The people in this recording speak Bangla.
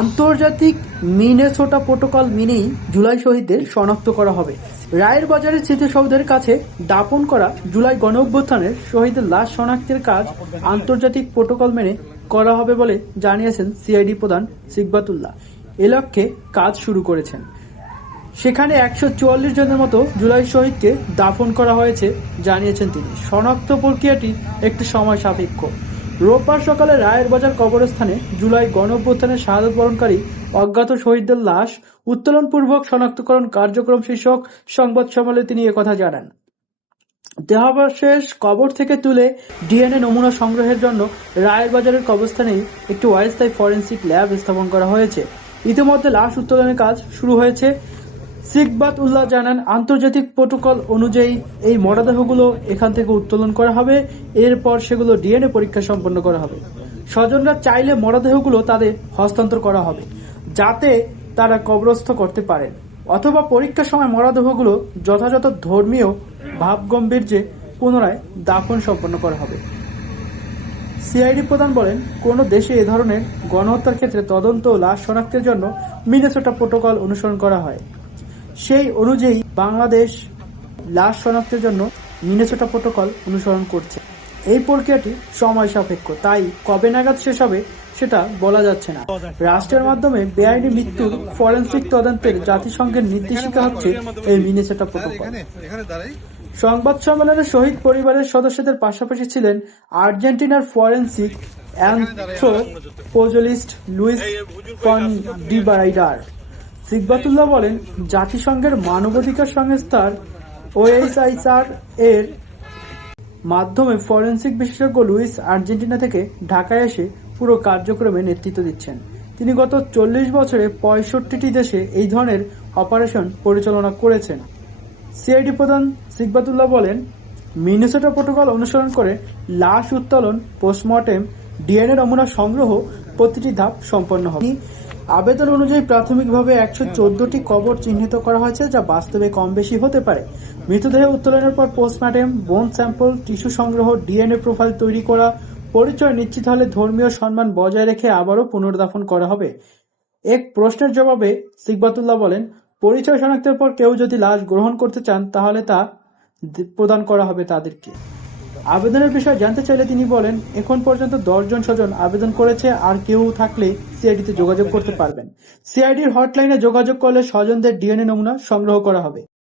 আন্তর্জাতিক মিনেসোটা প্রোটোকল মেনেই জুলাই শহীদদের শনাক্ত করা হবে। রায়ের বাজারের স্মৃতিসৌধের কাছে দাপন করা জুলাই গণ অভ্যুত্থানের শহীদের লাশ শনাক্তের কাজ আন্তর্জাতিক প্রোটোকল মেনে করা হবে বলে জানিয়েছেন সিআইডি প্রধান সিকবাতুল্লাহ। এ লক্ষ্যে কাজ শুরু করেছেন। সেখানে একশো চুয়াল্লিশ জনের মতো জুলাই শহীদকে দাফন করা হয়েছে, জানিয়েছেন তিনি। শনাক্ত প্রক্রিয়াটি একটি সময় সাপেক্ষ। রোববার সকালে রায়ের বাজার কবরস্থানে জুলাই গণ অভ্যুত্থানের শাহাদত বরণকারী অজ্ঞাত শহীদদের লাশ উত্তোলনপূর্বক শনাক্তকরণ কার্যক্রম শীর্ষক সংবাদ সম্মেলনে তিনি একথা জানান। দেহাবশেষ কবর থেকে তুলে ডিএনএ নমুনা সংগ্রহের জন্য রায়ের বাজারের কবরস্থানেই একটি অস্থায়ী ফরেন্সিক ল্যাব স্থাপন করা হয়েছে। ইতিমধ্যে লাশ উত্তোলনের কাজ শুরু হয়েছে। সিকবাত উল্লাহ জানান, আন্তর্জাতিক প্রোটোকল অনুযায়ী এই মরদেহগুলো এখান থেকে উত্তোলন করা হবে, এরপর সেগুলো ডিএনএ পরীক্ষা সম্পন্ন করা হবে। স্বজনরা চাইলে মরদেহগুলো তাদের হস্তান্তর করা হবে, যাতে তারা কবরস্থ করতে পারেন অথবা পরীক্ষার সময় মরদেহগুলো যথাযথ ধর্মীয় ভাবগম্ভীর্যে পুনরায় দাফন সম্পন্ন করা হবে। সিআইডি প্রধান বলেন, কোন দেশে এ ধরনের গণহত্যার ক্ষেত্রে তদন্ত ও লাশ শনাক্তের জন্য মিনেসোটা প্রোটোকল অনুসরণ করা হয়। সেই অনুযায়ী বাংলাদেশ লাশ শনাক্তের জন্য মিনেসোটা প্রোটোকল অনুসরণ করছে। এই প্রক্রিয়াটি সময় সাপেক্ষ, তাই কবে নাগাদ শেষ হবে সেটা বলা যাচ্ছে না। রাষ্ট্রের মাধ্যমে বেআইনি মৃত্যুর ফরেন্সিক তদন্তের জাতিসংঘের নির্দেশিকা হচ্ছে এই মিনেসোটা প্রোটোকল। সংবাদ সম্মেলনে শহীদ পরিবারের সদস্যদের পাশাপাশি ছিলেন আর্জেন্টিনার forensic anthropologist Luis Fondebrider. সিকবাতুল্লাহ বলেন, জাতিসংঘের মানবাধিকার সংস্থার ওএসআইসার এর মাধ্যমে ফরেন্সিক বিশেষজ্ঞ লুইস আর্জেন্টিনা থেকে ঢাকায় এসে পুরো কার্যক্রমে নেতৃত্ব দিচ্ছেন। তিনি গত চল্লিশ বছরে পঁয়ষট্টিটি দেশে এই ধরনের অপারেশন পরিচালনা করেছেন। সিআইডি প্রধান সিকবাতুল্লাহ বলেন, মিনেসোটা প্রোটোকল অনুসরণ করে লাশ উত্তোলন, পোস্টমর্টেম, ডিএনএ নমুনা সংগ্রহ প্রতিটি ধাপ সম্পন্ন হবে। আবেদন অনুযায়ী প্রাথমিকভাবে একশো চোদ্দটি কবর চিহ্নিত করা হয়েছে, যা বাস্তবে কম বেশি হতে পারে। মৃতদেহ উত্তোলনের পর পোস্টমর্টেম বোন স্যাম্পল, টিস্যু সংগ্রহ, ডিএনএ প্রোফাইল তৈরি করা, পরিচয় নিশ্চিত হলে ধর্মীয় সম্মান বজায় রেখে আবারও পুনর্দাফন করা হবে। এক প্রশ্নের জবাবে সিকবাতুল্লাহ বলেন, পরিচয় শনাক্তের পর কেউ যদি লাশ গ্রহণ করতে চান, তাহলে তা প্রদান করা হবে তাদেরকে। আবেদনের বিষয়ে জানতে চাইলে তিনি বলেন, এখন পর্যন্ত দশজন স্বজন আবেদন করেছে, আর কেউ থাকলে সিআইডিতে যোগাযোগ করতে পারবেন। সিআইডির হটলাইনে যোগাযোগ করলে স্বজনদের ডিএনএ নমুনা সংগ্রহ করা হবে।